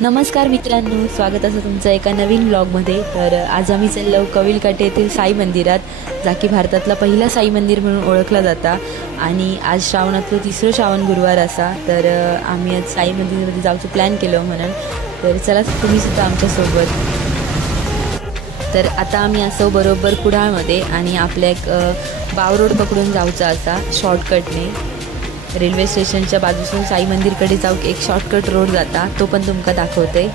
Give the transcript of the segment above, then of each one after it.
नमस्कार मित्रांनो, स्वागत असं तुमचं एका नवीन ब्लॉगमध्ये। तर आज आम्ही चाललो कविलकाटे येथील साई मंदिरात, जा की भारतातला पहिला साई मंदिर म्हणून ओळखला जाता। आणि आज श्रावणातलं तिसरं श्रावण गुरुवार असा, तर आम्ही आज साई मंदिरामध्ये जाऊचं प्लॅन केलं म्हणून। तर चला तुम्ही सुद्धा आमच्यासोबत। तर आता आम्ही असो बरोबर कुडाळमध्ये, आणि आपल्या एक बाव रोड पकडून जाऊचा असा शॉर्टकटने। रेल्वे स्टेशनच्या बाजूसून साई मंदिरकडे जाऊ एक शॉर्टकट रोड जाता, तो पण तुमका दाखवते।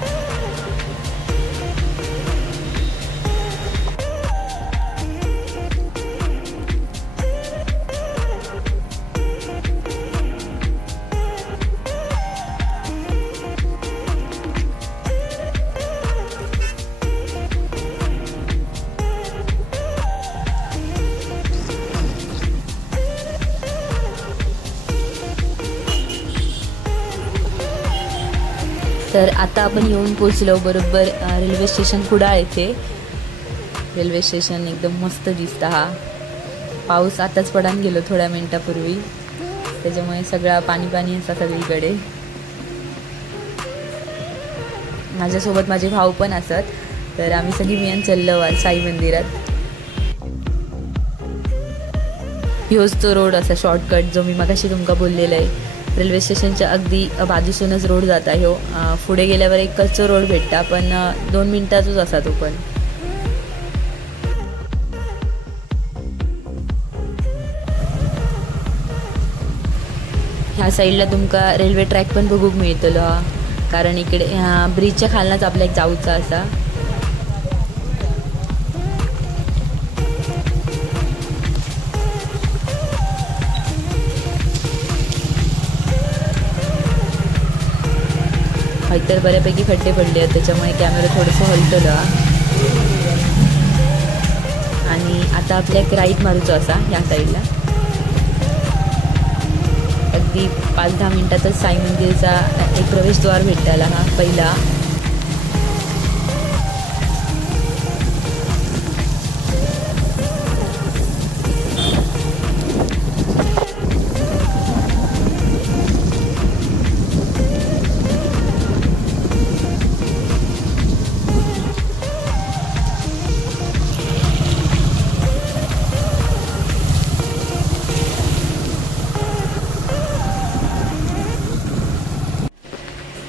तर आता आपण येऊन पोचलो बरोबर रेल्वे स्टेशन कुडाळ येथे। रेल्वे स्टेशन एकदम मस्त दिसता। हा पाऊस आताच पडान गेलो थोड्या मिनिटापूर्वी, त्याच्यामुळे सगळा पाणी पाणी असा सगळीकडे। माझ्यासोबत माझे भाऊ पण असत, तर आम्ही सगळी मिळून चाललो आज साई मंदिरात। ह्योच तो रोड असा शॉर्टकट जो मी मगाशी तुमका बोललेला आहे। रेल्वे स्टेशनच्या अगदी बाजूसूनच रोड जाता। ह्यो पुढे गेल्यावर एक कच्चा रोड भेटता, पण 2 मिनिटातच असा तो पण। ह्या साईडला तुमका रेल्वे ट्रॅक पण बघूक मिळतलो, कारण इकडे ब्रिजच्या खालनाच आपल्याक जाऊचा असा। तर बऱ्यापैकी खड्डे पडले आहेत, त्याच्यामुळे कॅमेरा थोडंसं हलतलो। आणि आता आपल्या एक राईट मारूचो असा ह्या साईडला। अगदी 5-10 मिनिटातच साई मंदिरचा एक प्रवेशद्वार भेटला हा पहिला।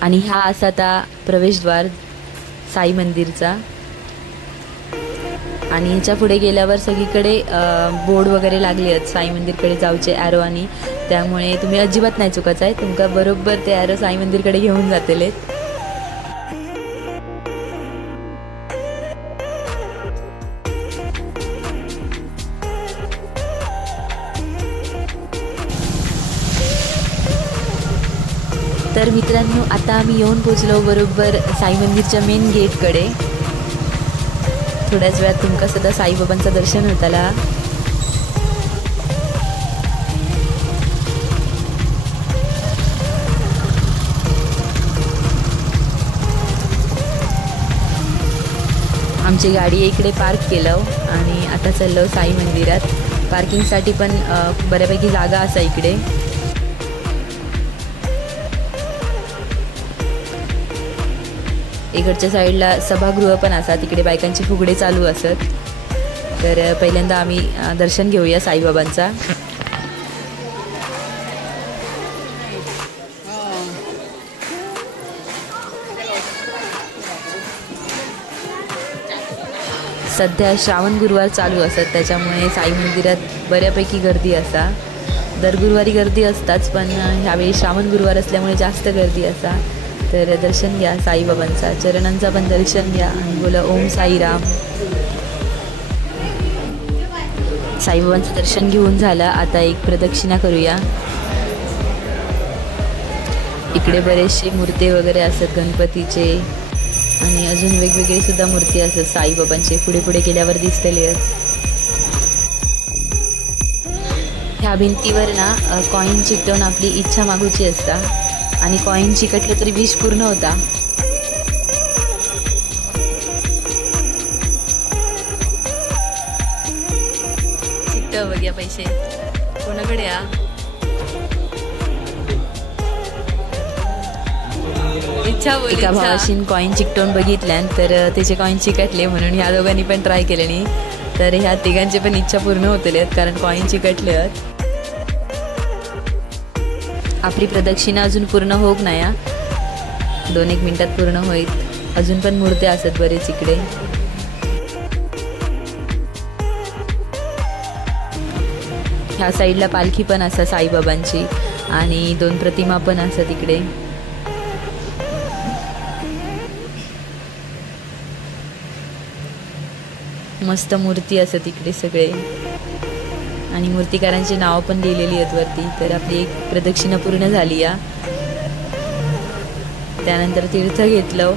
आणि हा असा आता प्रवेशद्वार साई मंदिरचा। आणि ह्याच्या पुढे गेल्यावर सगळीकडे बोर्ड वगैरे लागले आहेत साई मंदिरकडे जाऊचे ॲरो, आणि त्यामुळे तुम्ही अजिबात नाही चुकायचं आहे, तुमका बरोबर ते ॲरो साई मंदिरकडे घेऊन जातेले। तर मित्रांनो, आता आम्ही येऊन पोचलो बरोबर साई मंदिरच्या मेन गेटकडे। थोड्याच वेळात तुमका सुद्धा साईबाबांचं दर्शन होताला। आमची गाडी इकडे पार्क केलं आणि आता चाललो साई मंदिरात। पार्किंगसाठी पण बऱ्यापैकी जागा असा इकडे। इकडच्या साईडला सभागृह पण असा, तिकडे बायकांची फुगडे चालू असत। तर पहिल्यांदा आम्ही दर्शन घेऊया साईबाबांचा। सध्या श्रावण गुरुवार चालू असत, त्याच्यामुळे साई मंदिरात बऱ्यापैकी गर्दी असा। दर गुरुवारी गर्दी असताच, पण ह्यावेळी श्रावण गुरुवार असल्यामुळे जास्त गर्दी असा। तर दर्शन घ्या साईबाबांचा, चरणांचा पण दर्शन घ्या आणि बोला ओम साईराम। साईबाबांचं दर्शन घेऊन झालं, आता एक प्रदक्षिणा करूया। इकडे बरेचसे मूर्ती वगैरे असतात गणपतीचे, आणि अजून वेगवेगळे सुद्धा मूर्ती असतात साईबाबांचे, पुढे पुढे गेल्यावर दिसतले आहेत। ह्या भिंतीवर ना कॉईन चिकटवून आपली इच्छा मागूची असता, आणि कॉईन चिकटलं तरी विश पूर्ण होता। चिकट बघ्या पैसे कोणाकडे आ एका भावाशीन कॉईन चिकटवून बघितल्यानंतर त्याचे कॉईन चिकटले, म्हणून ह्या दोघांनी पण ट्राय केले नाही. तर ह्या तिघांची पण इच्छा पूर्ण होतले कारण कॉईन चिकटले आहेत. आपली प्रदक्षिणा अजून पूर्ण होक नाही, 2-1 मिनिटात पूर्ण होईल. अजून पण मूर्त्या असतात बरेच इकडे. ह्या साईडला पालखी पण असतात साईबाबांची आणि 2 प्रतिमा पण असतात इकडे. मस्त मूर्ती असतात इकडे सगळे आणि मूर्तिकारांची नाव पण लिहिलेली आहेत वरती. तर आपली एक प्रदक्षिणा पूर्ण झाली या. त्यानंतर तीर्थ घेतलं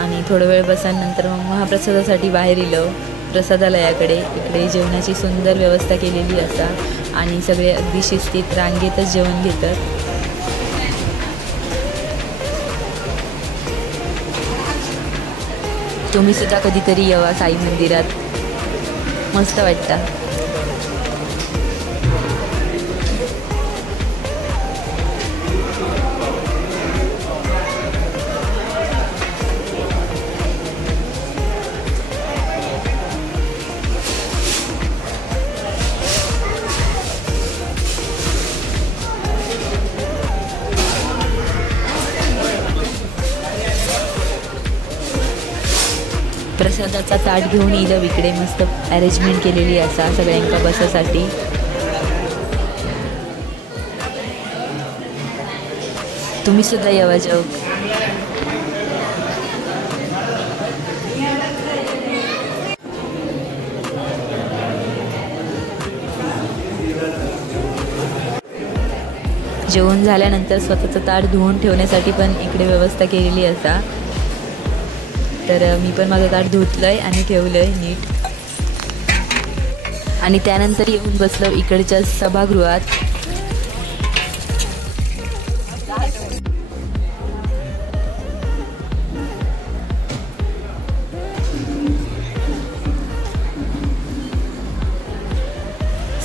आणि थोडा वेळ बसल्यानंतर मग महाप्रसादासाठी बाहेर इलो प्रसादालयाकडे. इकडे जेवणाची सुंदर व्यवस्था केलेली असा आणि सगळे अगदी शिस्तीत रांगेतच जेवण घेतात. तुम्ही सुद्धा कधीतरी यावा साई मंदिरात, मस्त वाटतं. प्रसादाचा ताट घेऊन इलं इकडे मस्त अरेंजमेंट केलेली असा सगळ्यांका बसासाठी. तुम्ही सुद्धा यावा जाऊ. जेवण झाल्यानंतर स्वतःचं ताट धुवून ठेवण्यासाठी पण इकडे व्यवस्था केलेली असा. तर मी पण माझं ताट धुतलंय आणि ठेवलंय नीट. आणि त्यानंतर येऊन बसलो इकडच्या सभागृहात.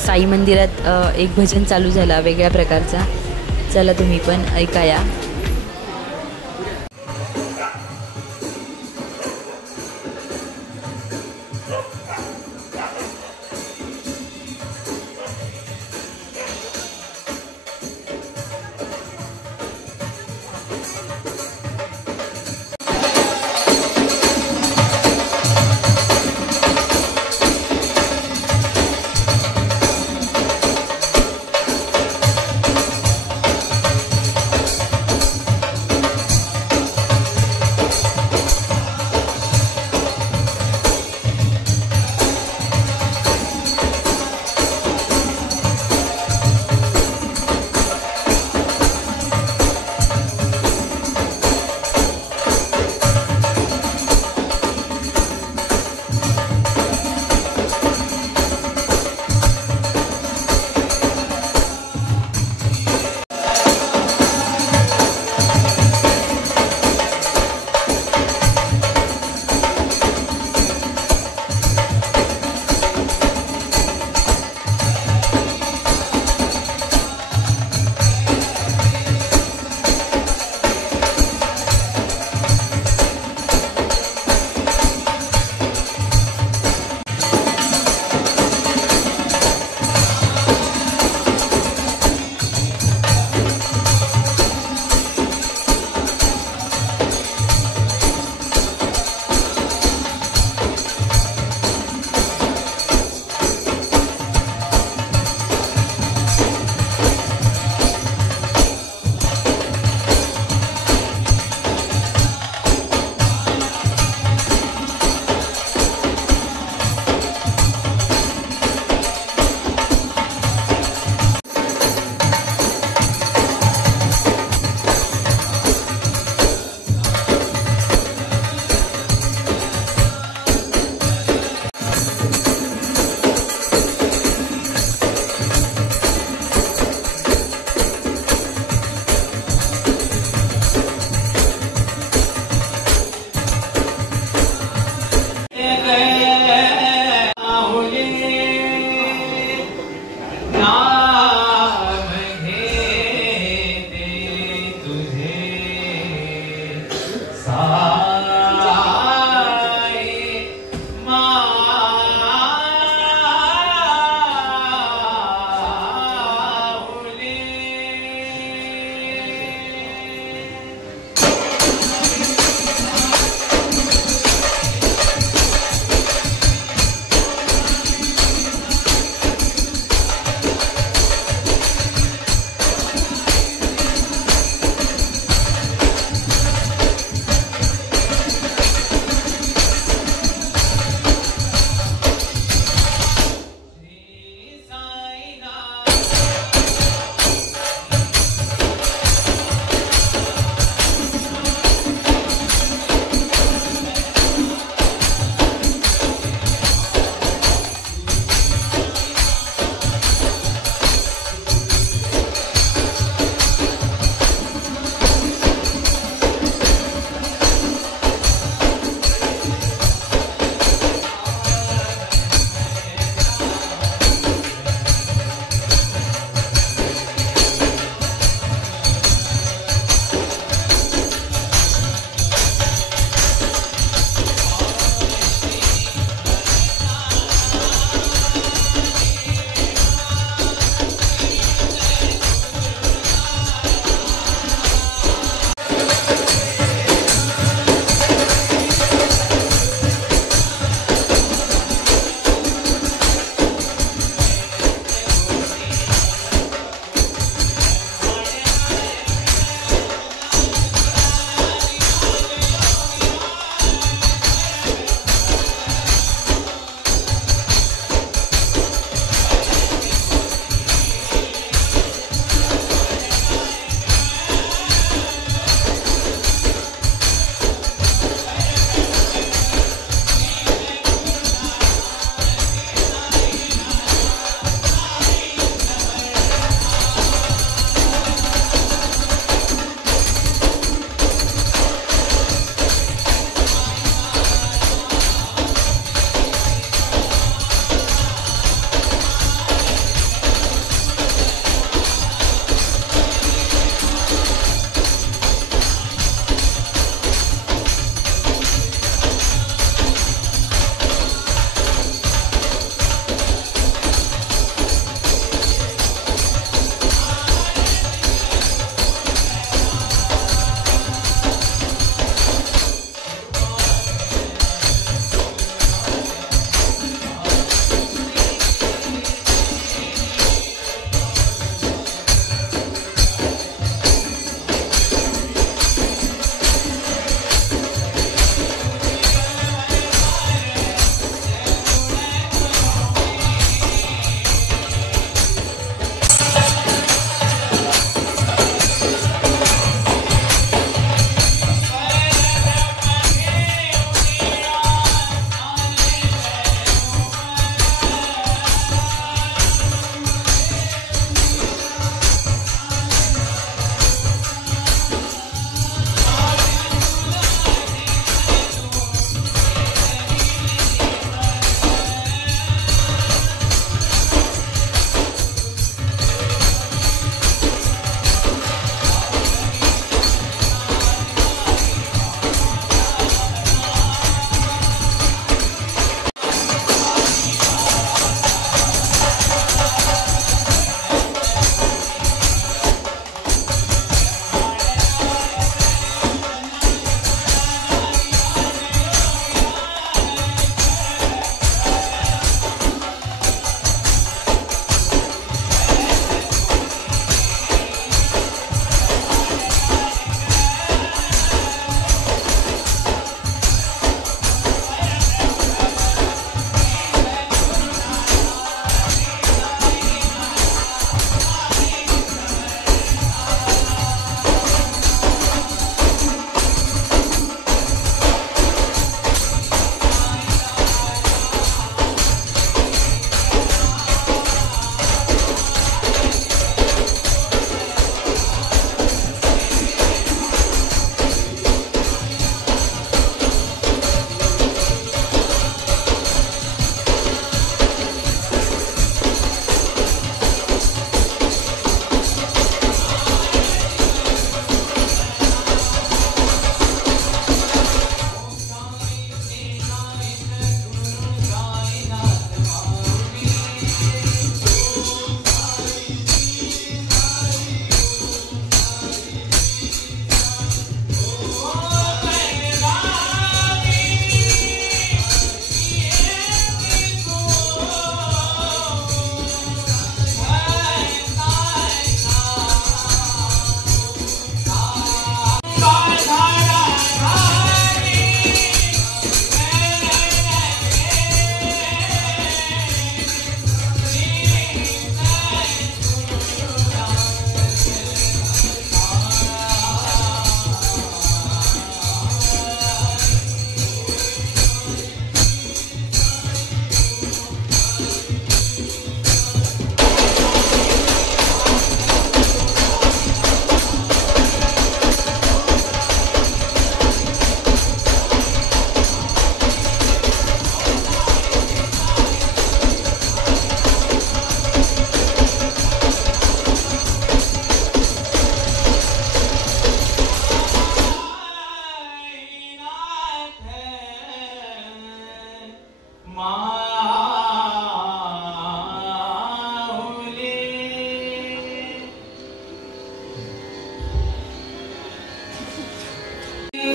साई मंदिरात एक भजन चालू झाला वेगळ्या प्रकारचा. चला तुम्ही पण ऐकाया.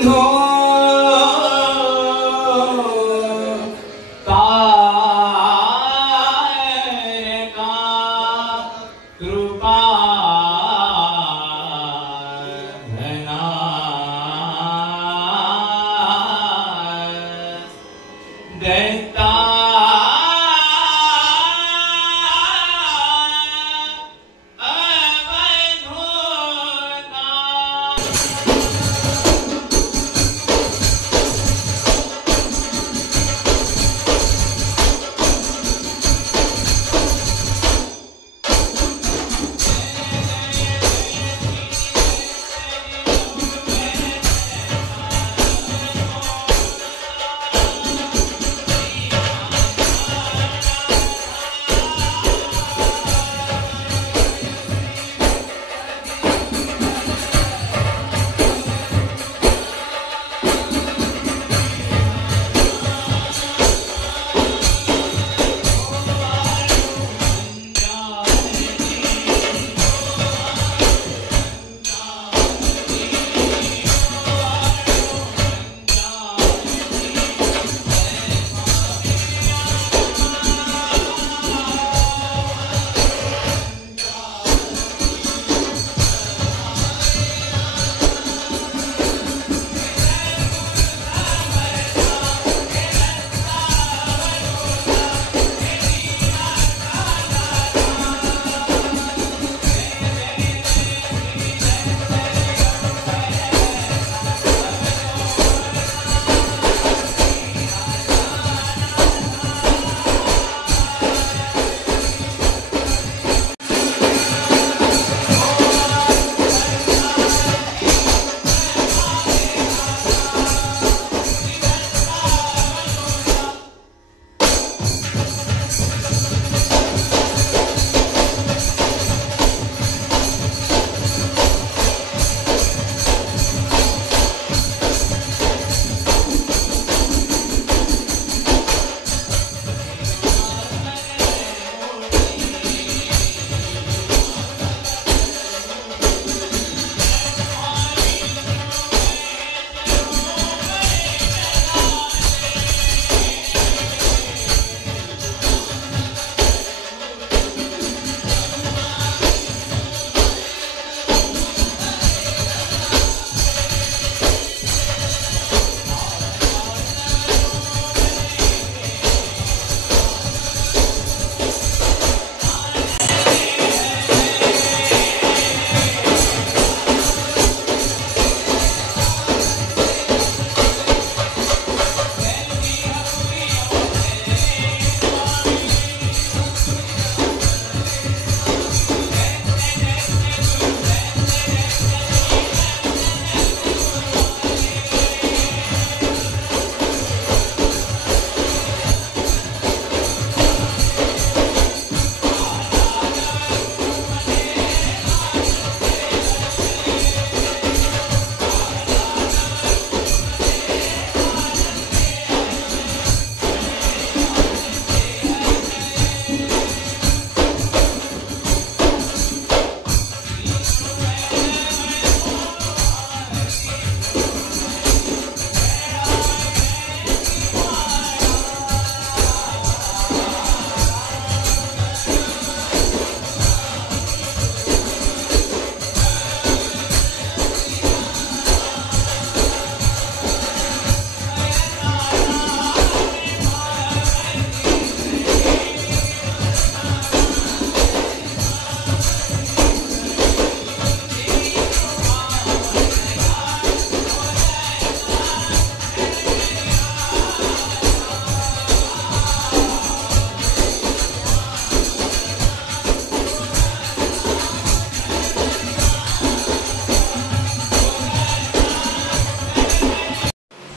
बंधो कृपा धना देता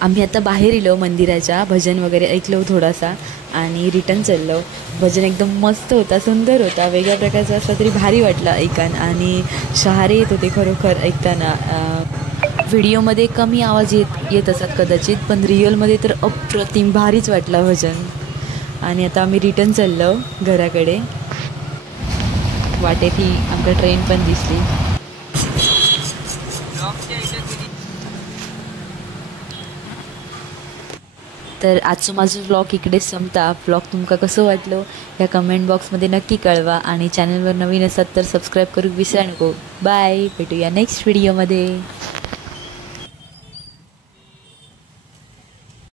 आम्ही आता बाहेर इलो मंदिराच्या, भजन वगैरे ऐकलो थोडासा आणि रिटर्न चाललो. भजन एकदम मस्त होता, सुंदर होता, वेगळ्या प्रकारचा असला तरी भारी वाटला ऐकान आणि शहारे येत होते खरोखर ऐकताना. व्हिडिओमध्ये कमी आवाज येत असतात कदाचित, पण रिअलमध्ये तर अप्रतिम भारीच वाटला भजन. आणि आता आम्ही रिटर्न चाललो घराकडे. वाटेत ही आमच्या ट्रेन पण दिसली. तर आजचं माझं व्लॉग इकडेच संपता. व्लॉग तुमका कसं वाटलं ह्या कमेंट बॉक्समध्ये नक्की कळवा आणि चॅनलवर नवीन असाल तर सबस्क्राईब करू विसरा नको. बाय, भेटूया नेक्स्ट व्हिडिओमध्ये.